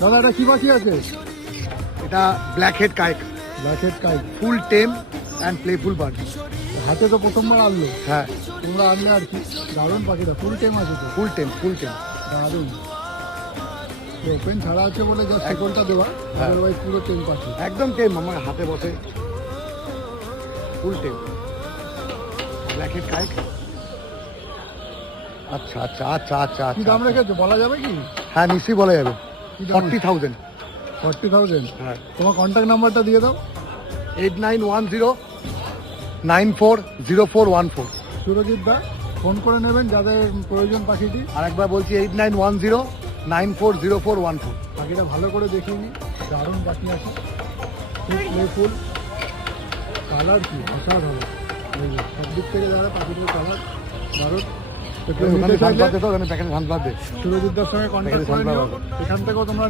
দাদা এটা কি পাখি আছে? এটা black head কাইক, black head kite. ফুল টেম অ্যান্ড প্লেফুল বার্ড। হাতে তো প্রথমবার আনলো, হ্যাঁ, তোমরা আনলে আর কি। দারুণ পাখিটা, ফুল টাইম আছে তো, ফুল টেম ফুল টেম। দারুণ। ওপেন ছাড়া আছে বলে জাস্ট সেকন্ডটা দেওয়া, হ্যাঁ। আদারওয়াইজ পুরো টেম পাখি। একদম টেম, আমার হাতে বসে ফুল টেম ব্ল্যাক হেড কাইক। আচ্ছা আচ্ছা আচ্ছা আচ্ছা কি আচ্ছা। দাম রেখেছো বলা যাবে কি? হ্যাঁ নিশ্চয়ই বলা যাবে। কি দাম? 40,000। 40,000। হ্যাঁ, তোমার কন্ট্যাক্ট নাম্বারটা দিয়ে দাও। 8910940414। সুরজিৎ দা, ফোন করে নেবেন যাদের প্রয়োজন পাখিটি। আর একবার বলছি 8910940414। পাখিটা ভালো করে দেখিয়ে নিই, দারুণ পাখি আছে, খুব প্লেফুল। কালার কি অসাধারণ, এই যে সব দিক থেকে যারা পাখিটার কালার দারুণ। ওখানে ধান পাতে তো, ওখানে প্যাকেটে ধান পাতে। সুরজিৎদার সঙ্গে কন্ট্যাক্ট করে নিও, এখান থেকেও তোমরা